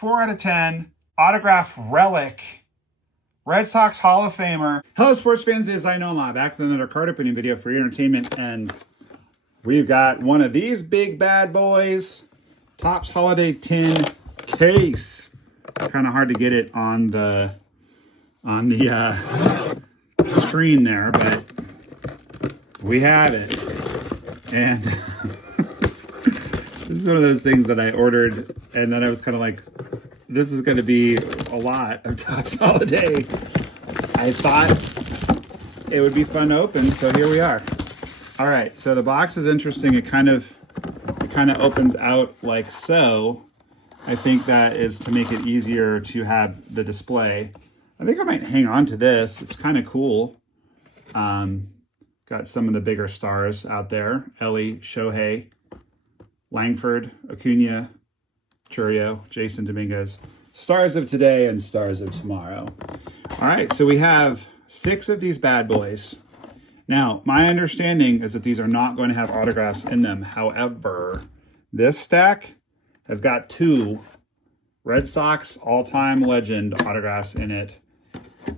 4 out of 10. Autograph relic. Red Sox Hall of Famer. Hello, sports fans. It is NOMAH back with another card opening video for your entertainment. And we've got one of these big bad boys. Topps Holiday Tin case. Kind of hard to get it on the screen there, but we have it. And this is one of those things that I ordered, and then I was kind of like, this is going to be a lot of Topps Holiday. I thought it would be fun to open, so here we are. All right, so the box is interesting. It kind of opens out like so. I think that is to make it easier to have the display. I think I might hang on to this. It's kind of cool. Got some of the bigger stars out there. Ellie, Shohei, Langford, Acuna, Churio, Jasson Dominguez. Stars of today and stars of tomorrow. All right, so we have 6 of these bad boys. Now, my understanding is that these are not going to have autographs in them. However, this stack has got 2 Red Sox all-time legend autographs in it,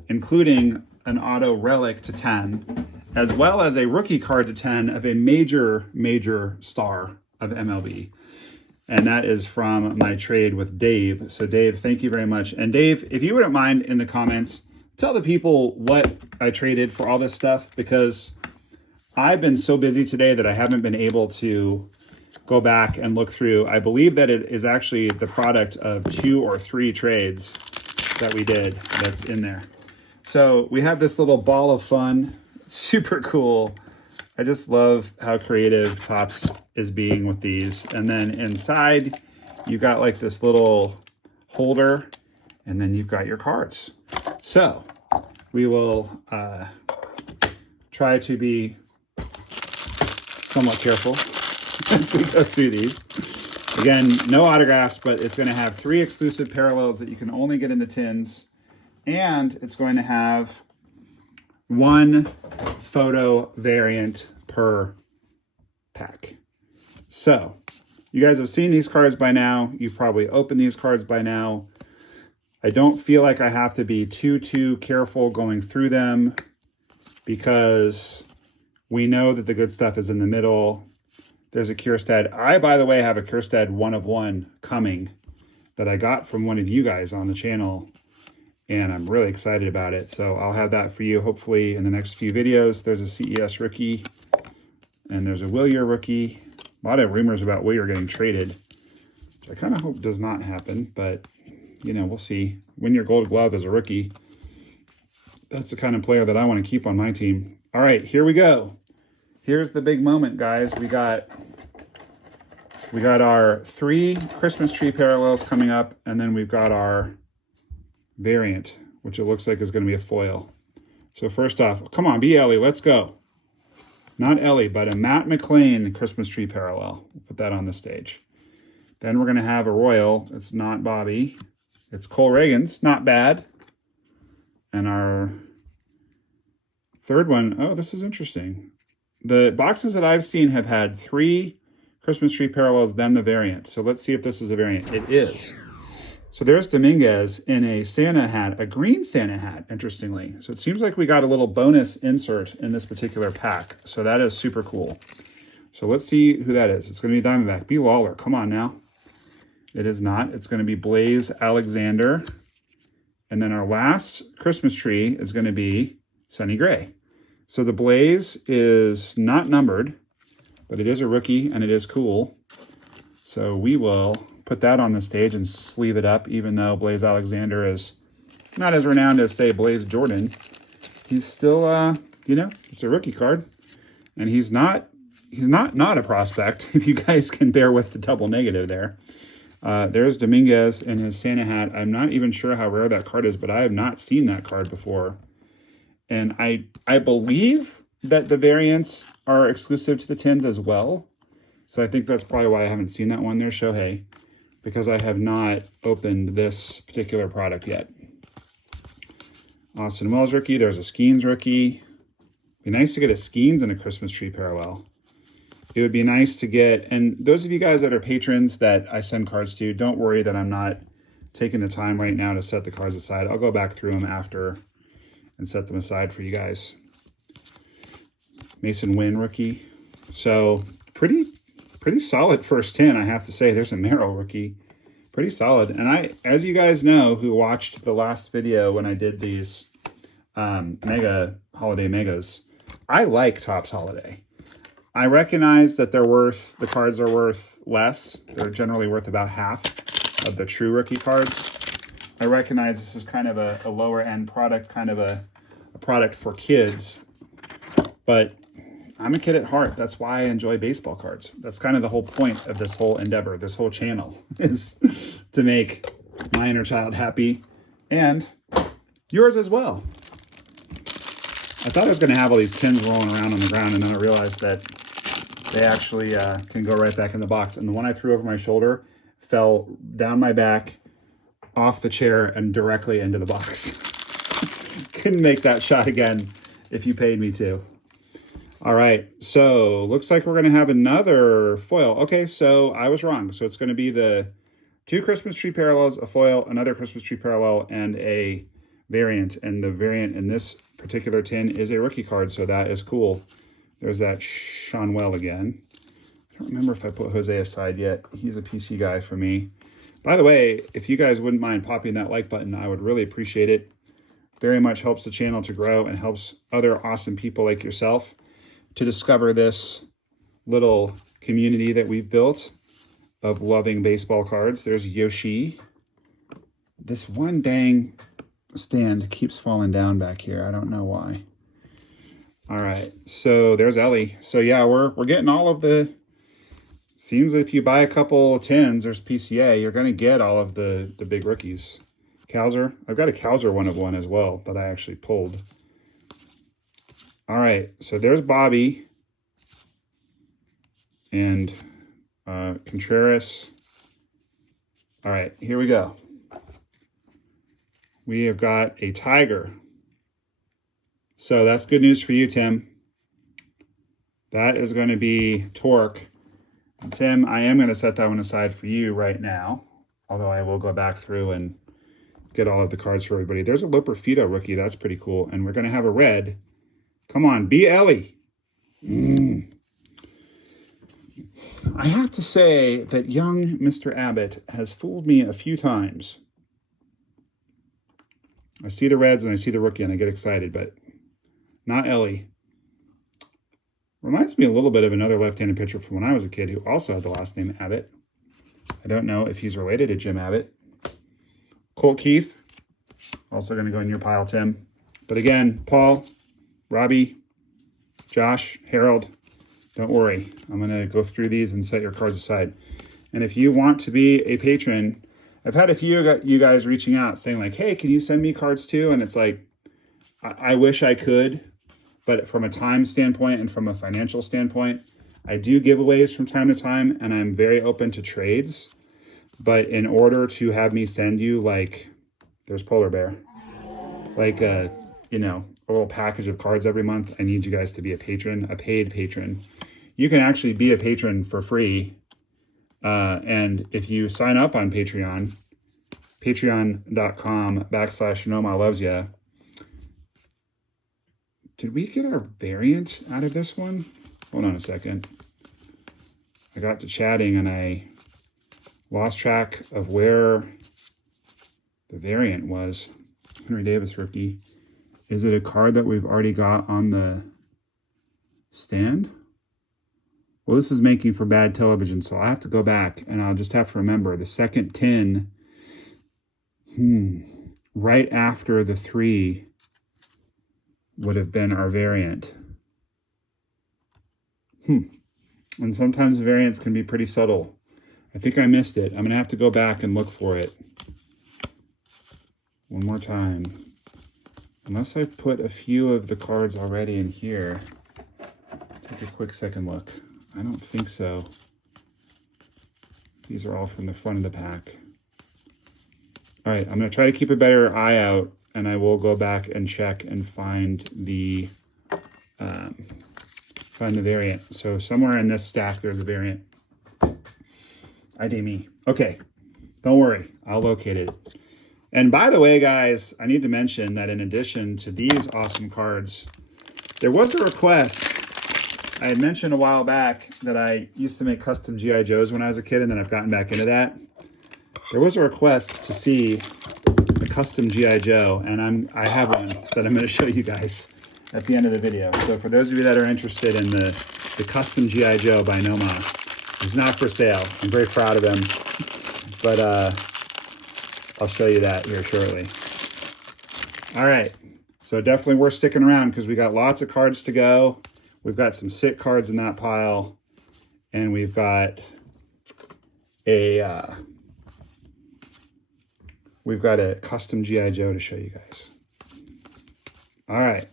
including an auto relic to 10, as well as a rookie card to 10 of a major star of MLB. And that is from my trade with Dave. So Dave, thank you very much. And Dave, if you wouldn't mind in the comments, tell the people what I traded for all this stuff, because I've been so busy today that I haven't been able to go back and look through. I believe that it is actually the product of 2 or 3 trades that we did that's in there. So we have this little ball of fun. Super cool. I just love how creative Topps is being with these. And then inside, you've got like this little holder, and then you've got your cards. So we will try to be somewhat careful as we go through these. Again, no autographs, but it's going to have 3 exclusive parallels that you can only get in the tins. And it's going to have 1 photo variant per pack. So you guys have seen these cards by now. You've probably opened these cards by now. I don't feel like I have to be too careful going through them, because we know that the good stuff is in the middle. There's a Kierstead. I, by the way, have a Kierstead 1 of 1 coming that I got from one of you guys on the channel, and I'm really excited about it. So I'll have that for you hopefully in the next few videos. There's a CES rookie, and there's a Wilyer rookie. A lot of rumors about Wilyer getting traded, which I kind of hope does not happen, but you know, we'll see. Win your gold glove as a rookie. That's the kind of player that I want to keep on my team. All right, here we go. Here's the big moment, guys. We got our 3 Christmas tree parallels coming up, and then we've got our variant, which it looks like is going to be a foil. So first off, come on, be Ellie, let's go. Not Ellie, but a Matt McLean Christmas tree parallel. We'll put that on the stage. Then we're going to have a Royal. It's not Bobby. It's Cole Reagan's. Not bad. And our third one, oh, this is interesting. The boxes that I've seen have had 3 Christmas tree parallels, then the variant. So let's see if this is a variant. It is. So there's Dominguez in a Santa hat, a green Santa hat, interestingly. So it seems like we got a little bonus insert in this particular pack. So that is super cool. So let's see who that is. It's going to be Diamondback. B. Lawler. Come on now. It is not. It's going to be Blaze Alexander. And then our last Christmas tree is going to be Sonny Gray. So the Blaze is not numbered, but it is a rookie and it is cool. So we will put that on the stage and sleeve it up, even though Blaze Alexander is not as renowned as, say, Blaze Jordan. He's still, you know, it's a rookie card. And he's not a prospect, if you guys can bear with the double negative there. There's Dominguez in his Santa hat. I'm not even sure how rare that card is, but I have not seen that card before. And I believe that the variants are exclusive to the tins as well. So I think that's probably why I haven't seen that one. There's Shohei, because I have not opened this particular product yet. Austin Wells rookie. There's a Skeens rookie. Be nice to get a Skeens and a Christmas tree parallel. It would be nice to get, and those of you guys that are patrons that I send cards to, don't worry that I'm not taking the time right now to set the cards aside. I'll go back through them after and set them aside for you guys. Mason Wynn rookie. So pretty solid first 10, I have to say. There's a Merrill rookie. Pretty solid. And as you guys know, who watched the last video when I did these mega holiday megas, I like Topps Holiday. I recognize that the cards are worth less. They're generally worth about half of the true rookie cards. I recognize this is kind of a lower end product, kind of a product for kids, but I'm a kid at heart. That's why I enjoy baseball cards. That's kind of the whole point of this whole endeavor, this whole channel, is to make my inner child happy and yours as well. I thought I was going to have all these tins rolling around on the ground, and then I realized that they actually can go right back in the box. And the one I threw over my shoulder fell down my back, off the chair, and directly into the box. Couldn't make that shot again if you paid me to. All right, so looks like we're going to have another foil. Okay, so I was wrong. So it's going to be the 2 Christmas tree parallels, a foil, another Christmas tree parallel, and a variant. And the variant in this particular tin is a rookie card, so that is cool. There's that Seanwell again. I don't remember if I put Jose aside yet. He's a PC guy for me. By the way, if you guys wouldn't mind popping that like button, I would really appreciate it. Very much helps the channel to grow and helps other awesome people like yourself to discover this little community that we've built of loving baseball cards. There's Yoshi. This one dang stand keeps falling down back here. I don't know why. All right, so there's Ellie. So yeah, we're getting all of the, seems if you buy a couple tins, there's PCA, you're gonna get all of the big rookies. Cowser, I've got a Cowser 1/1 as well that I actually pulled. All right, so there's Bobby and Contreras. All right, here we go. We have got a Tiger. So that's good news for you, Tim. That is going to be Torque. And Tim, I am going to set that one aside for you right now, although I will go back through and get all of the cards for everybody. There's a Loperfido rookie. That's pretty cool. And we're going to have a red. Come on, be Ellie. I have to say that young Mr. Abbott has fooled me a few times. I see the reds and I see the rookie and I get excited, but not Ellie. Reminds me a little bit of another left-handed pitcher from when I was a kid who also had the last name Abbott. I don't know if he's related to Jim Abbott. Colt Keith, also going to go in your pile, Tim. But again, Paul, Robbie, Josh, Harold, don't worry. I'm going to go through these and set your cards aside. And if you want to be a patron, I've had a few of you guys reaching out saying like, hey, can you send me cards too? And it's like, I wish I could, but from a time standpoint and from a financial standpoint, I do giveaways from time to time, and I'm very open to trades. But in order to have me send you, like, there's Polar Bear, like a little package of cards every month, I need you guys to be a patron, a paid patron. You can actually be a patron for free. And if you sign up on Patreon, patreon.com/NOMAH did we get our variant out of this one? Hold on a second. I got to chatting and I lost track of where the variant was. Henry Davis rookie. Is it a card that we've already got on the stand? Well, this is making for bad television, so I'll have to go back and I'll just have to remember the second 10, right after the 3 would have been our variant. And sometimes variants can be pretty subtle. I think I missed it. I'm going to have to go back and look for it one more time. Unless I put a few of the cards already in here. Take a quick second look. I don't think so. These are all from the front of the pack. All right, I'm going to try to keep a better eye out, and I will go back and check and find the variant. So somewhere in this stack, there's a variant. ID me. Okay, Don't worry, I'll locate it. And by the way, guys, I need to mention that in addition to these awesome cards, there was a request. I had mentioned a while back that I used to make custom G.I. Joes when I was a kid, and then I've gotten back into that. There was a request to see the custom G.I. Joe, and I have one that I'm going to show you guys at the end of the video. So for those of you that are interested in the custom G.I. Joe by NOMAH, he's not for sale. I'm very proud of him, but I'll show you that here shortly. All right, so definitely worth sticking around because we got lots of cards to go. We've got some sit cards in that pile, and we've got a custom G.I. Joe to show you guys. All right.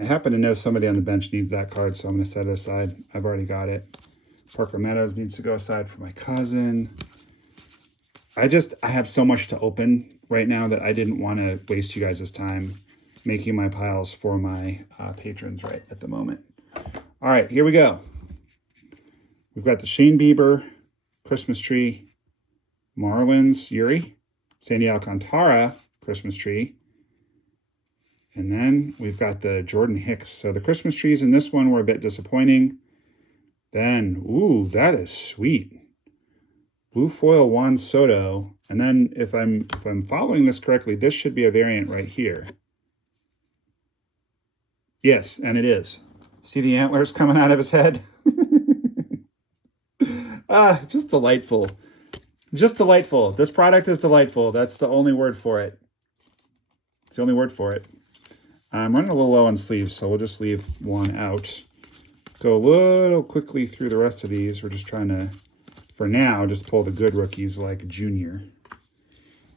I happen to know somebody on the bench needs that card, so I'm going to set it aside. I've already got it. Parker Meadows needs to go aside for my cousin. I have so much to open right now that I didn't want to waste you guys' time making my piles for my patrons right at the moment. All right, here we go. We've got the Shane Bieber Christmas tree, Marlins Yuri, Sandy Alcantara Christmas tree, and then we've got the Jordan Hicks. So the Christmas trees in this one were a bit disappointing. Then, ooh, that is sweet. Blue foil Juan Soto. And then if I'm following this correctly, this should be a variant right here. Yes, and it is. See the antlers coming out of his head? Just delightful. Just delightful. This product is delightful. That's the only word for it. It's the only word for it. I'm running a little low on sleeves, so we'll just leave one out. Go a little quickly through the rest of these. We're just trying to, for now, just pull the good rookies like Junior.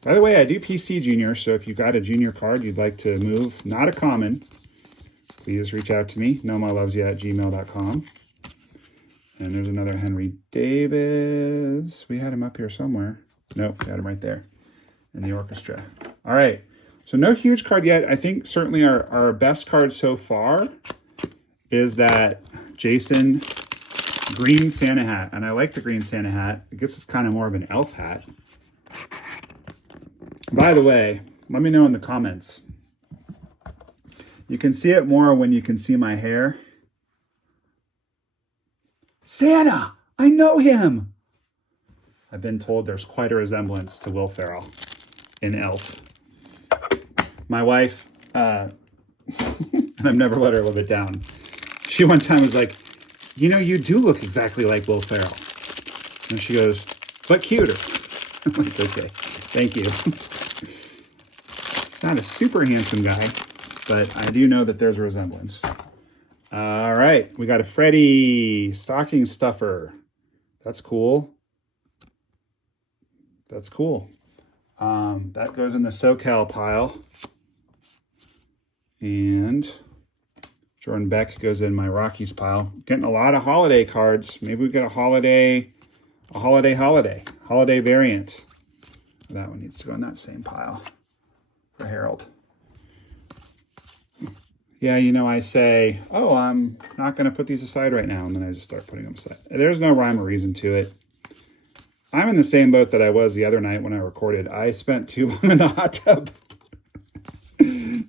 By the way, I do PC Junior, so if you've got a Junior card you'd like to move, not a common, please reach out to me, nomahlovesyou@gmail.com. And there's another Henry Davis. We had him up here somewhere. Nope, got him right there in the orchestra. All right, so no huge card yet. I think certainly our best card so far is that Jason green Santa hat. And I like the green Santa hat. I guess it's kind of more of an elf hat. By the way, let me know in the comments. You can see it more when you can see my hair. Santa! I know him! I've been told there's quite a resemblance to Will Ferrell in Elf. My wife, and I've never let her live it down. She one time was like, you know, you do look exactly like Will Ferrell. And she goes, but cuter. I'm like, okay, thank you. He's not a super handsome guy, but I do know that there's a resemblance. All right, we got a Freddie stocking stuffer. That's cool. That's cool. That goes in the SoCal pile. And Jordan Beck goes in my Rockies pile. Getting a lot of holiday cards. Maybe we get a holiday variant. That one needs to go in that same pile for Harold. Yeah, you know, I say, oh, I'm not going to put these aside right now. And then I just start putting them aside. There's no rhyme or reason to it. I'm in the same boat that I was the other night when I recorded. I spent too long in the hot tub.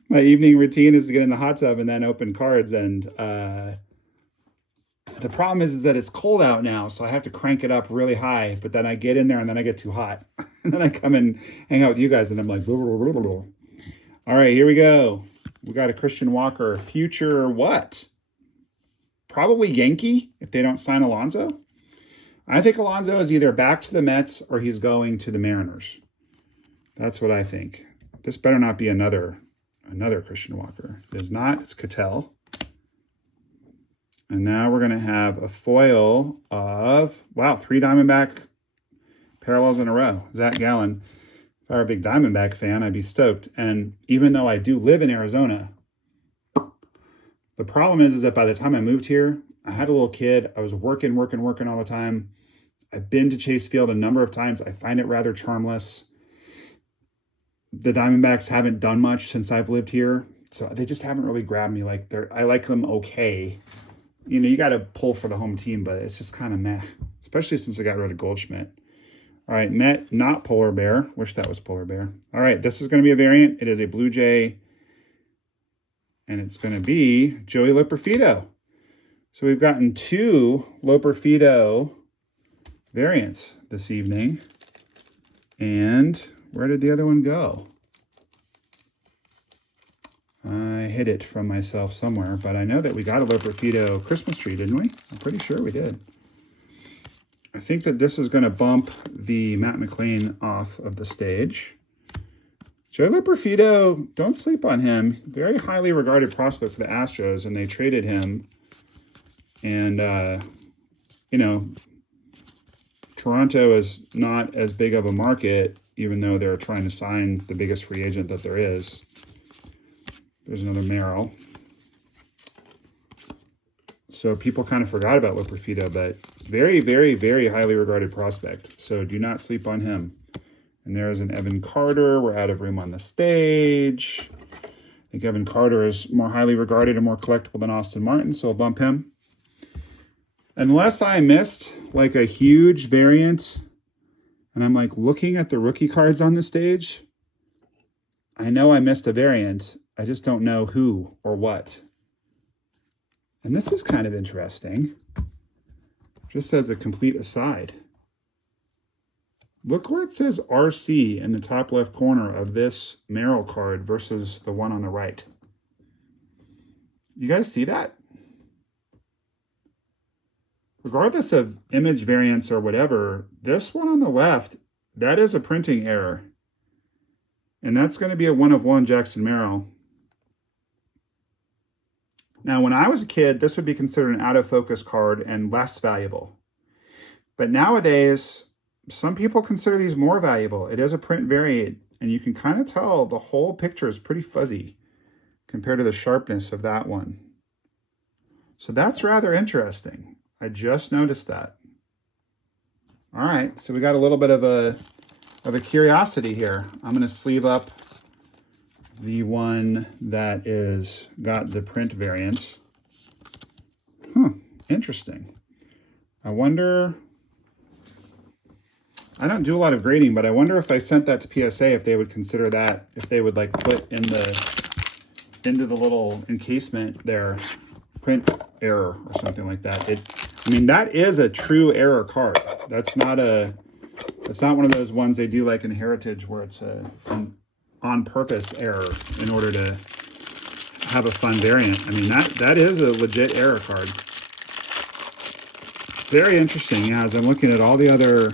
My evening routine is to get in the hot tub and then open cards. And the problem is that it's cold out now, so I have to crank it up really high. But then I get in there and then I get too hot. And then I come and hang out with you guys and I'm like, blah, blah, blah, blah, blah. All right, here we go. We got a Christian Walker future what? Probably Yankee if they don't sign Alonso. I think Alonso is either back to the Mets or he's going to the Mariners. That's what I think. This better not be another Christian Walker. It is not. It's Cattell. And now we're going to have a foil of, wow, 3 Diamondback parallels in a row. Zach Gallen. If I were a big Diamondback fan, I'd be stoked. And even though I do live in Arizona, the problem is that by the time I moved here, I had a little kid. I was working all the time. I've been to Chase Field a number of times. I find it rather charmless. The Diamondbacks haven't done much since I've lived here. So they just haven't really grabbed me. Like I like them okay. You know, you got to pull for the home team, but it's just kind of meh. especially since I got rid of Goldschmidt. All right, Met, not Polar Bear. Wish that was Polar Bear. All right, this is going to be a variant. It is a Blue Jay, and it's going to be Joey Loperfido. So we've gotten 2 Loperfido variants this evening. And where did the other one go? I hid it from myself somewhere, but I know that we got a Loperfido Christmas tree, didn't we? I'm pretty sure we did. I think that this is going to bump the Matt McLean off of the stage. Joey Loperfido, don't sleep on him. Very highly regarded prospect for the Astros, and they traded him. And, you know, Toronto is not as big of a market, even though they're trying to sign the biggest free agent that there is. There's another Merrill. So people kind of forgot about Loperfido, but very, very, very highly regarded prospect. So do not sleep on him. And there's an Evan Carter. We're out of room on the stage. I think Evan Carter is more highly regarded and more collectible than Austin Martin, so I'll bump him. Unless I missed like a huge variant and I'm like looking at the rookie cards on the stage, I know I missed a variant. I just don't know who or what. And this is kind of interesting. Just as a complete aside. Look where it says RC in the top left corner of this Merrill card versus the one on the right. You guys see that? Regardless of image variants or whatever, this one on the left, that is a printing error. And that's going to be a 1/1 Jackson Merrill. Now, when I was a kid, this would be considered an out-of-focus card and less valuable. But nowadays, some people consider these more valuable. It is a print variant, and you can kind of tell the whole picture is pretty fuzzy compared to the sharpness of that one. So that's rather interesting. I just noticed that. All right, so we got a little bit of a curiosity here. I'm going to sleeve up the one that is got the print variant. Interesting. I wonder, I don't do a lot of grading, but I wonder if I sent that to PSA, if they would consider that, if they would like put into the little encasement there, print error or something like that. I mean, that is a true error card. That's not one of those ones they do like in Heritage where it's an on-purpose error in order to have a fun variant. I mean, that is a legit error card. Very interesting. Yeah, as I'm looking at all the other...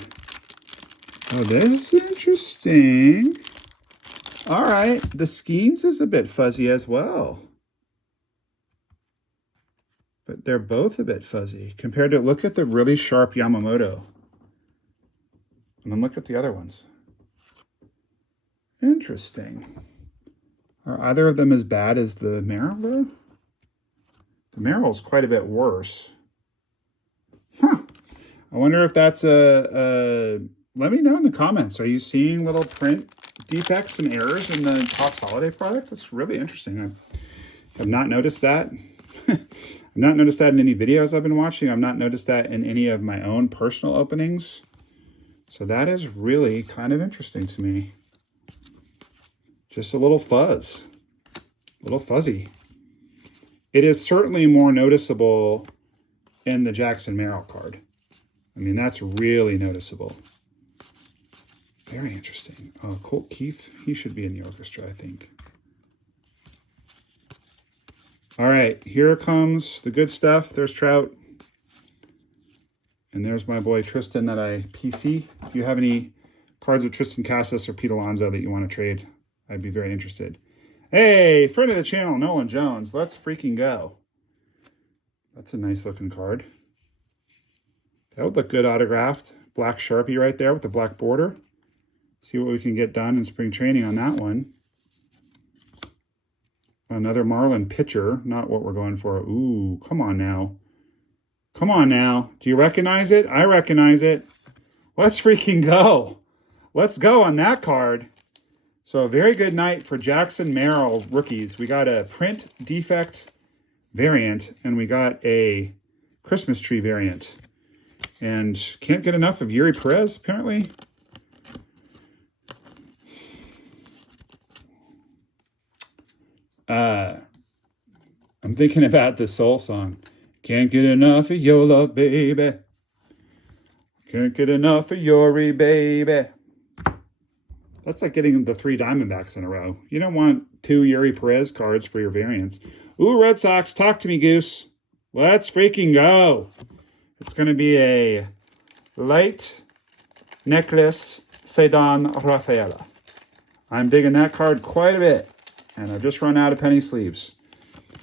Oh, this is interesting. All right. The Skeens is a bit fuzzy as well. But they're both a bit fuzzy compared to... Look at the really sharp Yamamoto. And then look at the other ones. Interesting. Are either of them as bad as the Merrill, though? The Merrill is quite a bit worse. Huh. I wonder if that's a... Let me know in the comments. Are you seeing little print defects and errors in the Topps Holiday product? That's really interesting. I've not noticed that. I've not noticed that in any videos I've been watching. I've not noticed that in any of my own personal openings. So that is really kind of interesting to me. Just a little fuzz, a little fuzzy. It is certainly more noticeable in the Jackson Merrill card. I mean, that's really noticeable. Very interesting. Oh, Colt Keith, he should be in the orchestra, I think. All right, here comes the good stuff. There's Trout. And there's my boy Tristan that I PC. If you have any cards of Tristan Casas or Pete Alonso that you want to trade, I'd be very interested. Hey, friend of the channel, Nolan Jones. Let's freaking go. That's a nice looking card. That would look good autographed. Black Sharpie right there with the black border. See what we can get done in spring training on that one. Another Marlin pitcher. Not what we're going for. Ooh, come on now. Come on now. Do you recognize it? I recognize it. Let's freaking go. Let's go on that card. So a very good night for Jackson Merrill rookies. We got a print defect variant and we got a Christmas tree variant. And can't get enough of Yuri Perez, apparently. I'm thinking about the soul song. Can't get enough of your love, baby. Can't get enough of Yuri, baby. That's like getting the 3 Diamondbacks in a row. You don't want 2 Yuri Perez cards for your variants. Ooh, Red Sox, talk to me, Goose. Let's freaking go. It's going to be a light necklace Sedan Rafaela. I'm digging that card quite a bit. And I've just run out of penny sleeves.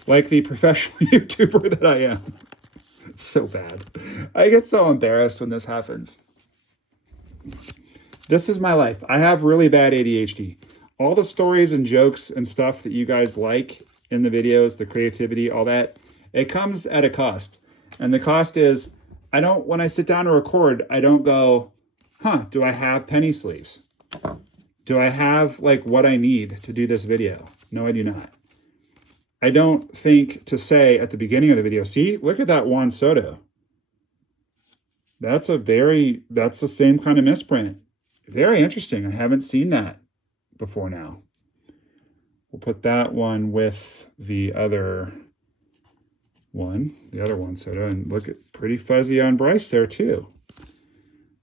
Like the professional YouTuber that I am. It's so bad. I get so embarrassed when this happens. This is my life. I have really bad ADHD. All the stories and jokes and stuff that you guys like in the videos, the creativity, all that, it comes at a cost. And the cost is, when I sit down to record, I don't go, do I have penny sleeves? Do I have like what I need to do this video? No, I do not. I don't think to say at the beginning of the video, see, look at that Juan Soto. That's the same kind of misprint. Very interesting. I haven't seen that before now. We'll put that one with the other one, Soto, and look at pretty fuzzy on Bryce there too.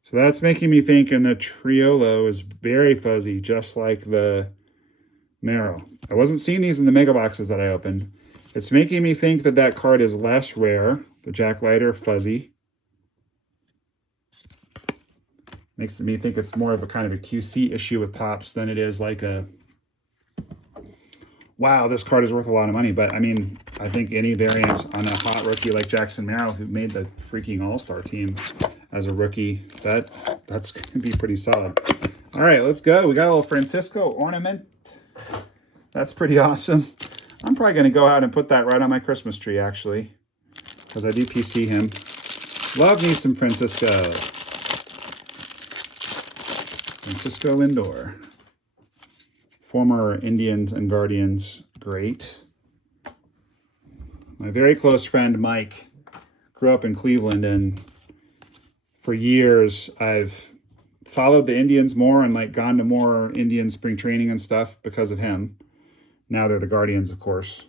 So that's making me think, and the Triolo is very fuzzy, just like the Merrill. I wasn't seeing these in the mega boxes that I opened. It's making me think that that card is less rare. The Jack Leiter fuzzy. Makes me think it's more of a kind of a QC issue with Topps than it is like a, wow, this card is worth a lot of money. But I mean, I think any variant on a hot rookie like Jackson Merrill, who made the freaking all-star team as a rookie, that's going to be pretty solid. All right, let's go. We got a little Francisco ornament. That's pretty awesome. I'm probably going to go out and put that right on my Christmas tree, actually, because I do PC him. Love me some Francisco. Francisco Lindor. Former Indians and Guardians great. My very close friend Mike grew up in Cleveland, and for years I've followed the Indians more and like gone to more Indian spring training and stuff because of him. Now they're the Guardians, of course.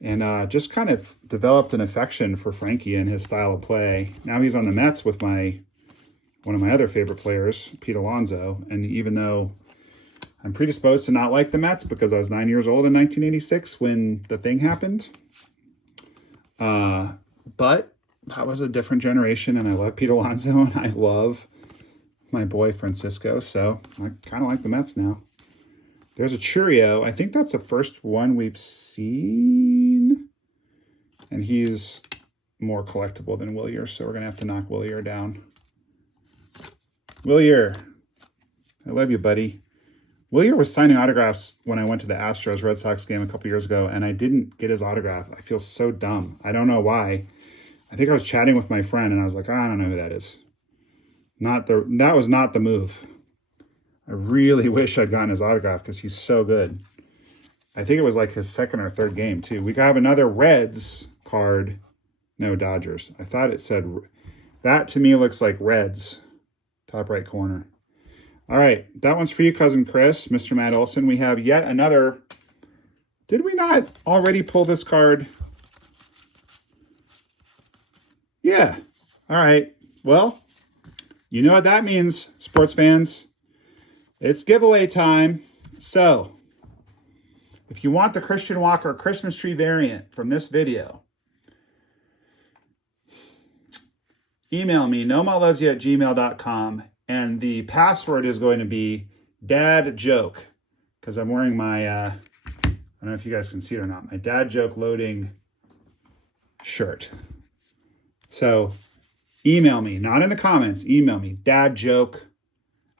And just kind of developed an affection for Frankie and his style of play. Now he's on the Mets with one of my other favorite players, PETE Alonso. And even though I'm predisposed to not like the Mets because I was 9 years old in 1986 when the thing happened. But that was a different generation, and I love PETE Alonso, and I love my boy Francisco. So I kind of like the Mets now. There's a Churio. I think that's the first one we've seen. And he's more collectible than Willier, so we're going to have to knock Willier down. Willier, I love you, buddy. Willier was signing autographs when I went to the Astros Red Sox game a couple years ago, and I didn't get his autograph. I feel so dumb. I don't know why. I think I was chatting with my friend, and I was like, I don't know who that is. That was not the move. I really wish I'd gotten his autograph because he's so good. I think it was like his second or third game, too. We have another Reds card. No, Dodgers. I thought it said... That, to me, looks like Reds. Top right corner. All right. That one's for you, Cousin Chris. Mr. Matt Olson. We have yet another... Did we not already pull this card? Yeah. All right. Well, you know what that means, sports fans. It's giveaway time. So, if you want the Christian Walker Christmas tree variant from this video, email me, nomahlovesyou@gmail.com, and the password is going to be dad joke, because I'm wearing my, I don't know if you guys can see it or not, my dad joke loading shirt. So, email me, not in the comments, email me, dad joke.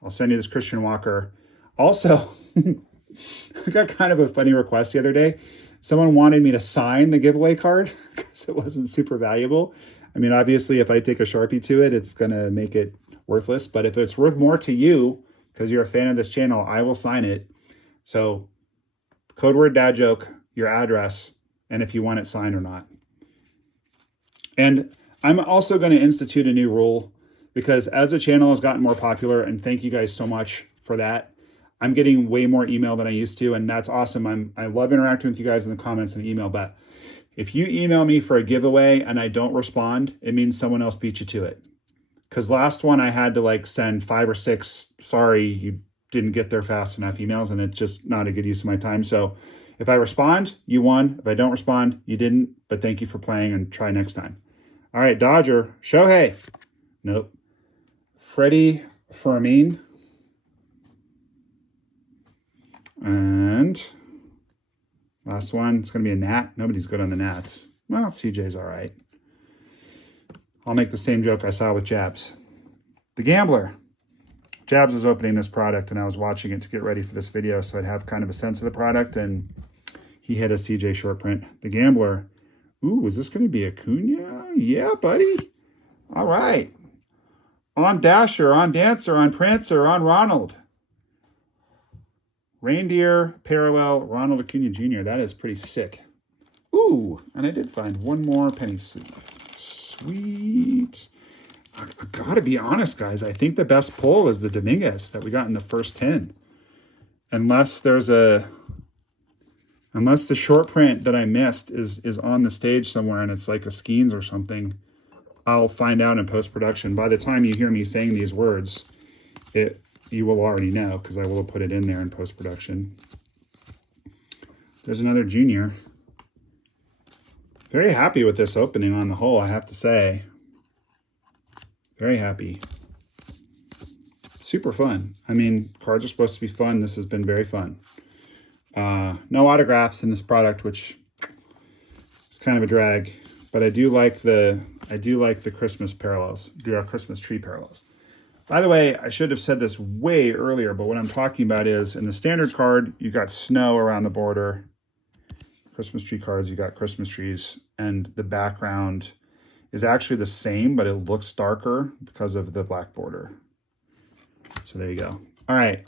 I'll send you this Christian Walker. Also, I got kind of a funny request the other day. Someone wanted me to sign the giveaway card because it wasn't super valuable. I mean, obviously, if I take a Sharpie to it, it's going to make it worthless. But if it's worth more to you, because you're a fan of this channel, I will sign it. So, code word dad joke, your address, and if you want it signed or not. And I'm also going to institute a new rule because as the channel has gotten more popular, and thank you guys so much for that, I'm getting way more email than I used to, and that's awesome. I love interacting with you guys in the comments and email, but if you email me for a giveaway and I don't respond, it means someone else beat you to it. Because last one I had to like send 5 or 6, sorry, you didn't get there fast enough emails, and it's just not a good use of my time. So if I respond, you won. If I don't respond, you didn't, but thank you for playing and try next time. All right, Dodger, Shohei. Nope. Freddie Fermin. And last one, it's going to be a Nat. Nobody's good on the Nats. Well, CJ's all right. I'll make the same joke I saw with Jabs. The Gambler. Jabs was opening this product, and I was watching it to get ready for this video, so I'd have kind of a sense of the product, and he hit a CJ short print. The Gambler. Ooh, is this going to be Acuna? Yeah, buddy. All right. On Dasher, on Dancer, on Prancer, on Ronald. Reindeer, parallel, Ronald Acuna Jr. That is pretty sick. Ooh, and I did find one more penny sleeve. Sweet. I gotta be honest, guys. I think the best pull is the Dominguez that we got in the first 10. Unless the short print that I missed is on the stage somewhere and it's like a Skeens or something, I'll find out in post-production. By the time you hear me saying these words, you will already know because I will have put it in there in post-production. There's another junior. Very happy with this opening on the whole, I have to say. Very happy. Super fun. I mean, cards are supposed to be fun. This has been very fun. No autographs in this product, which is kind of a drag. But I do like the Christmas parallels, the Christmas tree parallels. By the way, I should have said this way earlier, but what I'm talking about is in the standard card, you got snow around the border. Christmas tree cards, you got Christmas trees, and the background is actually the same, but it looks darker because of the black border. So there you go. All right,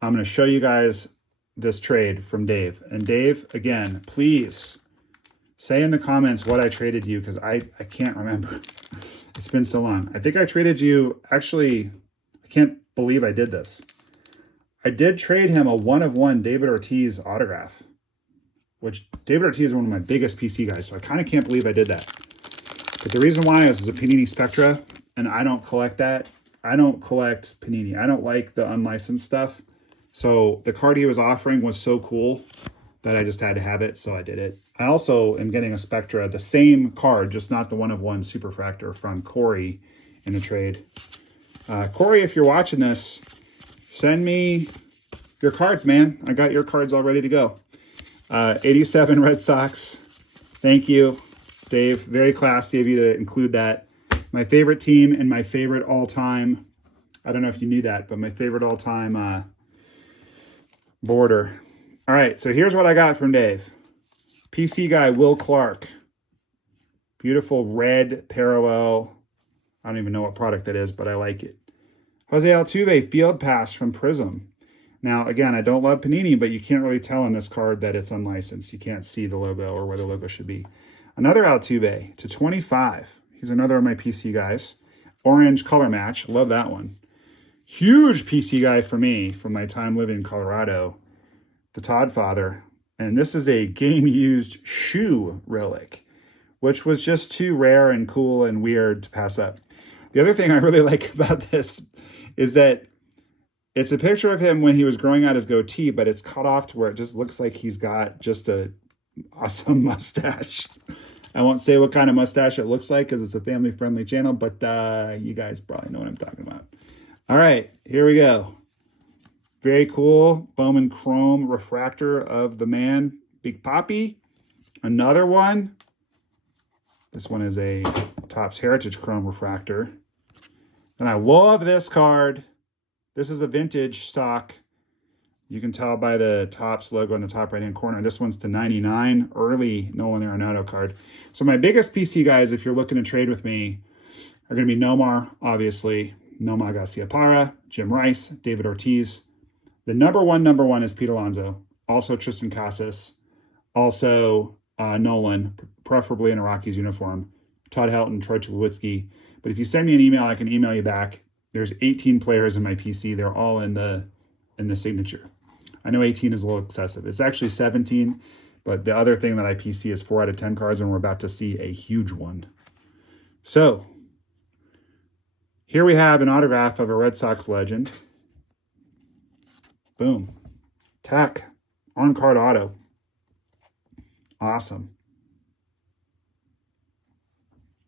I'm going to show you guys this trade from Dave. And Dave, again, please say in the comments what I traded you, because I can't remember. It's been so long. I think I traded you, actually, I can't believe I did this. I did trade him a 1/1 David Ortiz autograph, which David Ortiz is one of my biggest PC guys, so I kind of can't believe I did that. But the reason why is a Panini Spectra, and I don't collect that. I don't collect Panini. I don't like the unlicensed stuff. So the card he was offering was so cool that I just had to have it, so I did it. I also am getting a Spectra, the same card, just not the 1/1 Superfractor from Corey in a trade. Corey, if you're watching this, send me your cards, man. I got your cards all ready to go. 87 Red Sox. Thank you, Dave. Very classy of you to include that. My favorite team and my favorite all-time, I don't know if you knew that, but my favorite all-time border. All right, so here's what I got from Dave. PC guy Will Clark. Beautiful red parallel. I don't even know what product that is, but I like it. Jose Altuve field pass from Prism. Now, again, I don't love Panini, but you can't really tell in this card that it's unlicensed. You can't see the logo or where the logo should be. Another Altuve to 25. He's another of my PC guys. Orange color match. Love that one. Huge PC guy for me from my time living in Colorado. The Todd Father. And this is a game-used shoe relic, which was just too rare and cool and weird to pass up. The other thing I really like about this is that it's a picture of him when he was growing out his goatee, but it's cut off to where it just looks like he's got just a awesome mustache. I won't say what kind of mustache it looks like because it's a family-friendly channel, but you guys probably know what I'm talking about. All right, here we go. Very cool Bowman Chrome refractor of the man, Big Papi. Another one. This one is a Topps Heritage Chrome refractor. And I love this card. This is a vintage stock. You can tell by the Topps logo in the top right-hand corner. This one's to 99, early Nolan Arenado card. So my biggest PC guys, if you're looking to trade with me, are going to be Nomar, obviously. Nomah Garciaparra, Jim Rice, David Ortiz. The number one is PETE Alonso. Also Tristan Casas. Also Nolan, preferably in a Rockies uniform. Todd Helton, Troy Tulowitzki. But if you send me an email, I can email you back. There's 18 players in my PC. They're all in the signature. I know 18 is a little excessive. It's actually 17, but the other thing that I PC is 4 out of 10 cards, and we're about to see a huge one. So here we have an autograph of a Red Sox legend. Boom. Tech. On-card auto. Awesome.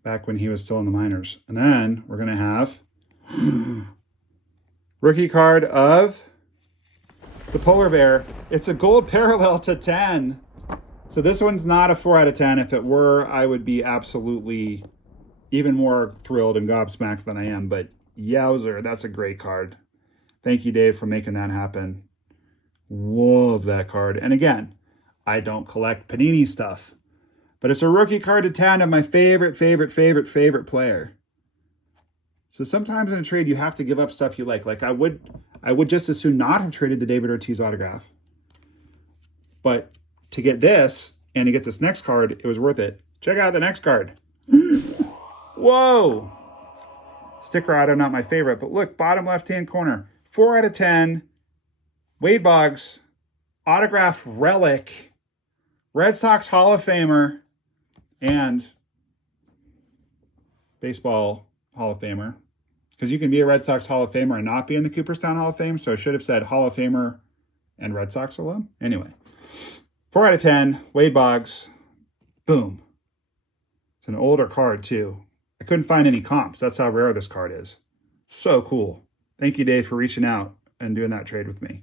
Back when he was still in the minors. And then we're going to have rookie card of the Polar Bear. It's a gold parallel to 10. So this one's not a 4 out of 10. If it were, I would be absolutely even more thrilled and gobsmacked than I am. But yowzer, that's a great card. Thank you, Dave, for making that happen. Love that card. And again, I don't collect Panini stuff, but it's a rookie card to 10 of my favorite player. So sometimes in a trade, you have to give up stuff you like. Like I would just as soon not have traded the David Ortiz autograph. But to get this and to get this next card, it was worth it. Check out the next card. Whoa. Sticker auto, not my favorite, but look, bottom left-hand corner. 4 out of 10. Wade Boggs, autograph relic, Red Sox Hall of Famer, and baseball Hall of Famer. Because you can be a Red Sox Hall of Famer and not be in the Cooperstown Hall of Fame. So I should have said Hall of Famer and Red Sox alum. Anyway, 4 out of 10, Wade Boggs. Boom. It's an older card too. I couldn't find any comps. That's how rare this card is. So cool. Thank you, Dave, for reaching out and doing that trade with me.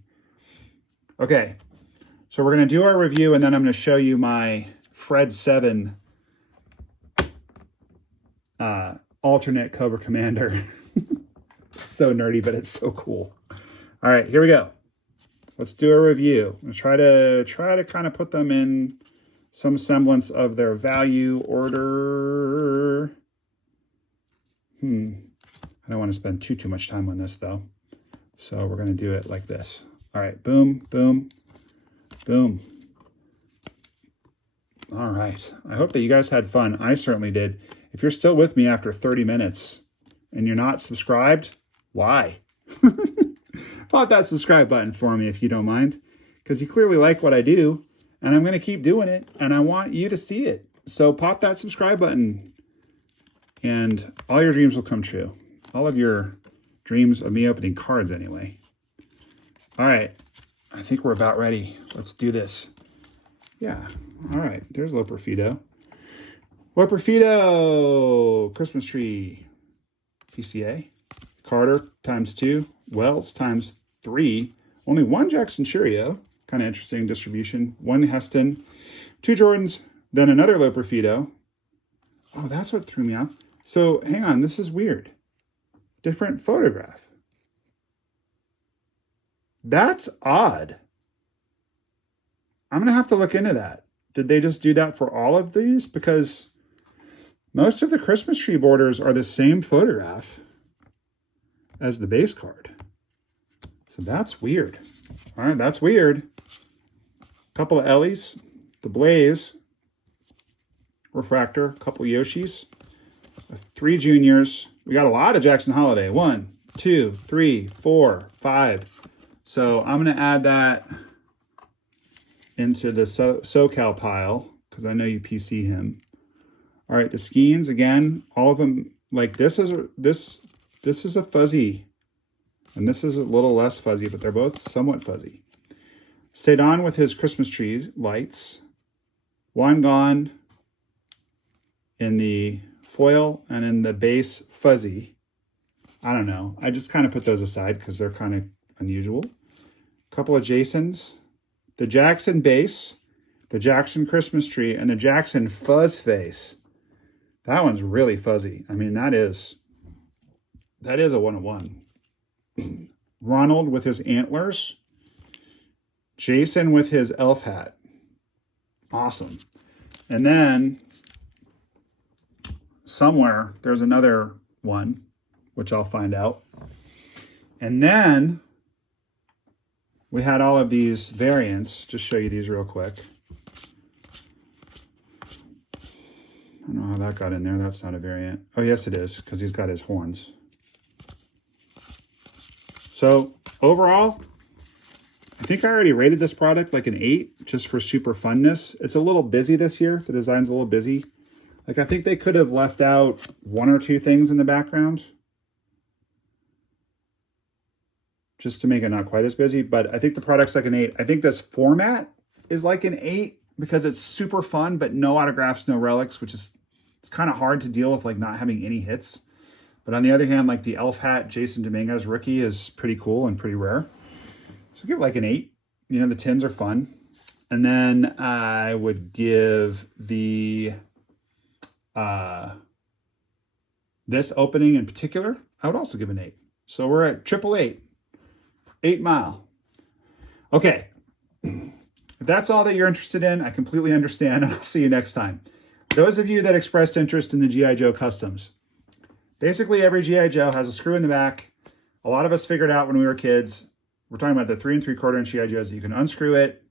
Okay, so we're going to do our review, and then I'm going to show you my Fred 7 alternate Cobra Commander. It's so nerdy, but it's so cool. All right, here we go. Let's do a review. I'm going to try to kind of put them in some semblance of their value order. I don't want to spend too much time on this, though. So we're going to do it like this. All right, boom, boom, boom. All right. I hope that you guys had fun. I certainly did. If you're still with me after 30 minutes and you're not subscribed, why? Pop that subscribe button for me if you don't mind, because you clearly like what I do, and I'm going to keep doing it, and I want you to see it. So pop that subscribe button, and all your dreams will come true. All of your dreams of me opening cards anyway. All right, I think we're about ready. Let's do this. Yeah, all right, there's Loperfido. Loperfido, Christmas tree, PCA. Carter ×2, Wells ×3. Only 1 Jackson Churio, kind of interesting distribution. 1 Heston, 2 Jordans, then another Loperfido. Oh, that's what threw me off. So hang on, this is weird. Different photograph. That's odd. I'm going to have to look into that. Did they just do that for all of these? Because most of the Christmas tree borders are the same photograph as the base card. So that's weird. All right, that's weird. A couple of Ellies, the Blaze, Refractor, a couple of Yoshis, 3 Juniors. We got a lot of Jackson Holiday. 1, 2, 3, 4, 5. So I'm going to add that into the SoCal pile because I know you PC him. All right, the Skeens, again, all of them, like this is a fuzzy, and this is a little less fuzzy, but they're both somewhat fuzzy. Cedon with his Christmas tree lights. One gone in the foil and in the base fuzzy. I don't know. I just kind of put those aside because they're kind of unusual. A couple of Jasons. The Jackson base, the Jackson Christmas tree, and the Jackson fuzz face. That one's really fuzzy. I mean, that is a 1-of-1. Ronald with his antlers. Jason with his elf hat. Awesome. And then somewhere there's another one, which I'll find out. And then we had all of these variants. Just show you these real quick. I don't know how that got in there. That's not a variant. Oh, yes, it is, because he's got his horns. So overall, I think I already rated this product like an 8, just for super funness. It's a little busy this year. The design's a little busy. Like, I think they could have left out 1 or 2 things in the background, just to make it not quite as busy. But I think the product's like an 8. I think this format is like an 8 because it's super fun, but no autographs, no relics, which is, it's kind of hard to deal with, like, not having any hits. But on the other hand, like the elf hat Jasson Dominguez rookie is pretty cool and pretty rare. So give it like an 8. You know, the tins are fun. And then I would give the this opening in particular, I would also give an 8. So we're at 888. 8 Mile. Okay. If that's all that you're interested in, I completely understand. I'll see you next time. Those of you that expressed interest in the G.I. Joe customs, basically every G.I. Joe has a screw in the back. A lot of us figured out when we were kids. We're talking about the 3 3/4 inch G.I. Joes. You can unscrew it.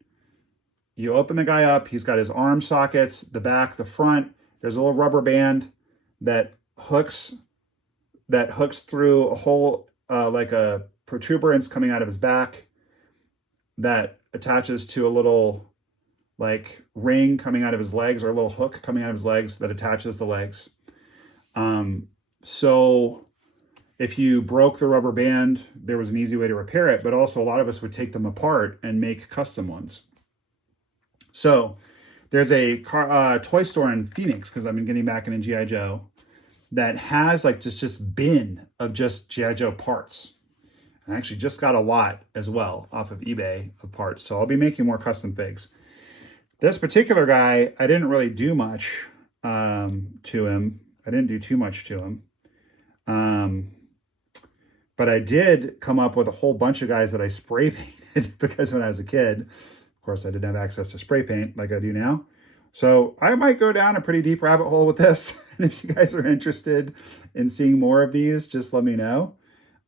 You open the guy up. He's got his arm sockets, the back, the front. There's a little rubber band that hooks through a hole, like a protuberance coming out of his back, that attaches to a little like ring coming out of his legs, or a little hook coming out of his legs that attaches the legs. So if you broke the rubber band, there was an easy way to repair it, but also a lot of us would take them apart and make custom ones. So there's a toy store in Phoenix, because I've been getting back into G.I. Joe, that has like just bin of just G.I. Joe parts. I actually just got a lot as well off of eBay of parts. So I'll be making more custom figs. This particular guy, I didn't really do much to him. I didn't do too much to him. But I did come up with a whole bunch of guys that I spray painted because when I was a kid, of course, I didn't have access to spray paint like I do now. So I might go down a pretty deep rabbit hole with this. And if you guys are interested in seeing more of these, just let me know.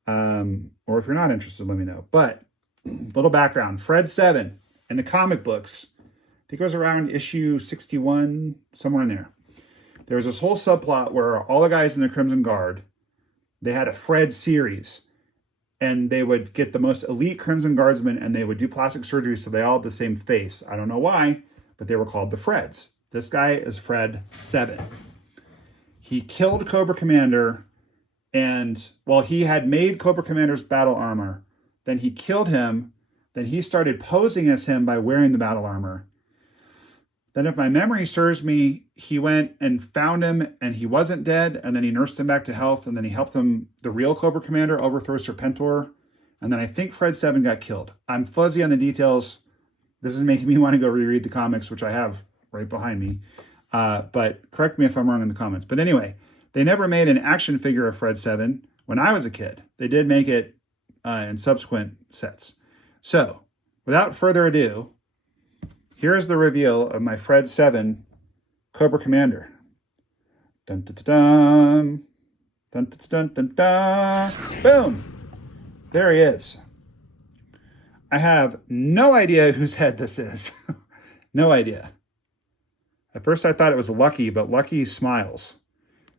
Or if you're not interested, let me know. But little background, Fred 7 in the comic books, I think it was around issue 61, somewhere in there. There was this whole subplot where all the guys in the Crimson Guard, they had a Fred series, and they would get the most elite Crimson Guardsmen, and they would do plastic surgery so they all had the same face. I don't know why, but they were called the Freds. This guy is Fred 7. He killed Cobra Commander, and while he had made Cobra Commander's battle armor, then he killed him. Then he started posing as him by wearing the battle armor. Then, if my memory serves me, he went and found him, and he wasn't dead, and then he nursed him back to health, and then he helped him, the real Cobra Commander, overthrow Serpentor, and then I think Fred 7 got killed. I'm fuzzy on the details. This is making me want to go reread the comics, which I have right behind me, but correct me if I'm wrong in the comments. But anyway, they never made an action figure of Fred 7 when I was a kid. They did make it in subsequent sets. So, without further ado, here's the reveal of my Fred 7 Cobra Commander. Dun dun dun dun dun dun dun dun. Boom! There he is. I have no idea whose head this is. No idea. At first I thought it was Lucky, but Lucky smiles.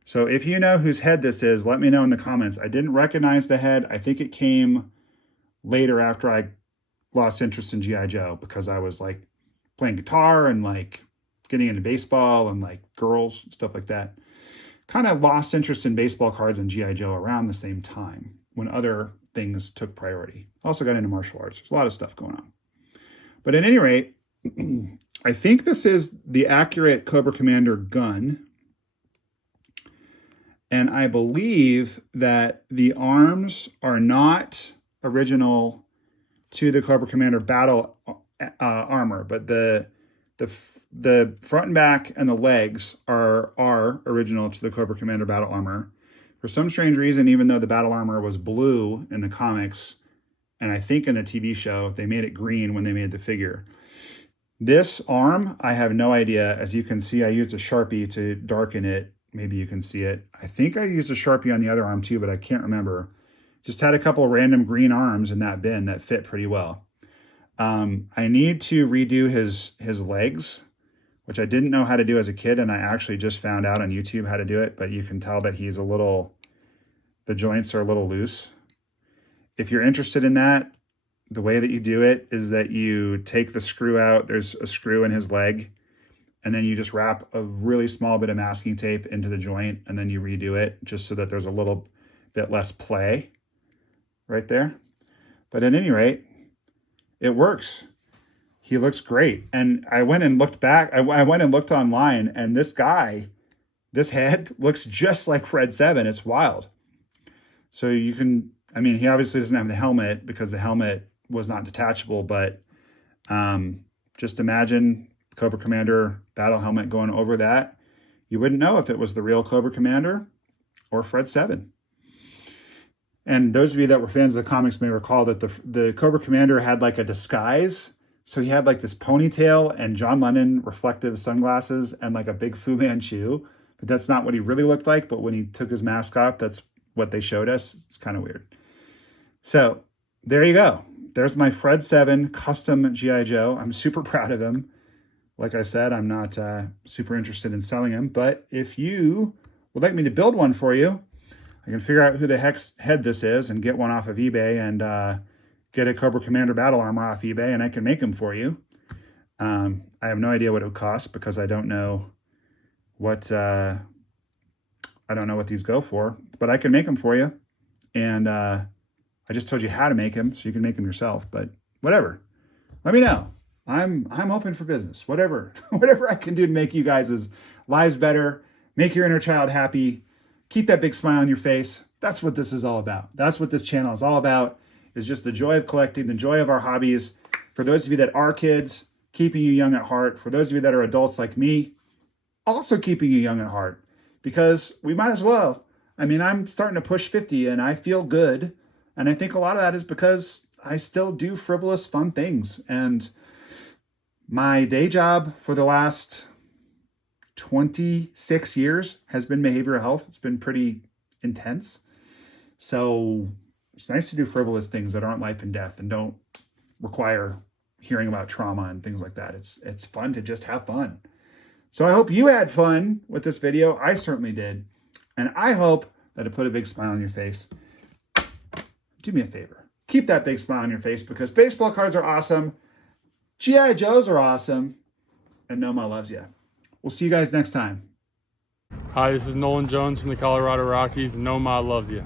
So if you know whose head this is, let me know in the comments. I didn't recognize the head. I think it came later after I lost interest in G.I. Joe, because I was like playing guitar and like getting into baseball and like girls, stuff like that. Kind of lost interest in baseball cards and G.I. Joe around the same time when other things took priority. Also got into martial arts. There's a lot of stuff going on. But at any rate, I think this is the accurate Cobra Commander gun. And I believe that the arms are not original to the Cobra Commander battle armor, but the front and back and the legs are original to the Cobra Commander battle armor. For some strange reason, even though the battle armor was blue in the comics, and I think in the TV show, they made it green when they made the figure. This arm, I have no idea. As you can see, I used a Sharpie to darken it. Maybe you can see it. I think I used a Sharpie on the other arm too, but I can't remember. Just had a couple of random green arms in that bin that fit pretty well. I need to redo his legs, which I didn't know how to do as a kid, and I actually just found out on YouTube how to do it, but you can tell that he's a little, the joints are a little loose. If you're interested in that, the way that you do it is that you take the screw out. There's a screw in his leg, and then you just wrap a really small bit of masking tape into the joint, and then you redo it just so that there's a little bit less play right there. But at any rate, it works. He looks great. And I went and looked back. I went and looked online, and this guy, this head looks just like Fred 7. It's wild. So you can, I mean, he obviously doesn't have the helmet because the helmet was not detachable, but just imagine Cobra Commander battle helmet going over that. You wouldn't know if it was the real Cobra Commander or Fred 7. And those of you that were fans of the comics may recall that the Cobra Commander had like a disguise. So he had like this ponytail and John Lennon reflective sunglasses and like a big Fu Manchu. But that's not what he really looked like. But when he took his mask off, that's what they showed us. It's kind of weird. So there you go. There's my Fred 7 custom G.I. Joe. I'm super proud of him. Like I said, I'm not super interested in selling him. But if you would like me to build one for you, I can figure out who the heck's head this is and get one off of eBay and get a Cobra Commander battle armor off eBay, and I can make them for you. I have no idea what it would cost because I don't know what these go for, but I can make them for you. And I just told you how to make them, so you can make them yourself. But whatever, let me know. I'm open for business. Whatever I can do to make you guys' lives better, make your inner child happy. Keep that big smile on your face. That's what this is all about. That's what this channel is all about, is just the joy of collecting, the joy of our hobbies. For those of you that are kids, keeping you young at heart. For those of you that are adults like me, also keeping you young at heart. Because we might as well. I mean, I'm starting to push 50 and I feel good. And I think a lot of that is because I still do frivolous, fun things. And my day job for the last 26 years has been behavioral health. It's been pretty intense. So it's nice to do frivolous things that aren't life and death and don't require hearing about trauma and things like that. It's fun to just have fun. So I hope you had fun with this video. I certainly did. And I hope that it put a big smile on your face. Do me a favor. Keep that big smile on your face because baseball cards are awesome. G.I. Joes are awesome. And NOMAH loves you. We'll see you guys next time. Hi, this is Nolan Jones from the Colorado Rockies. NOMAH loves you.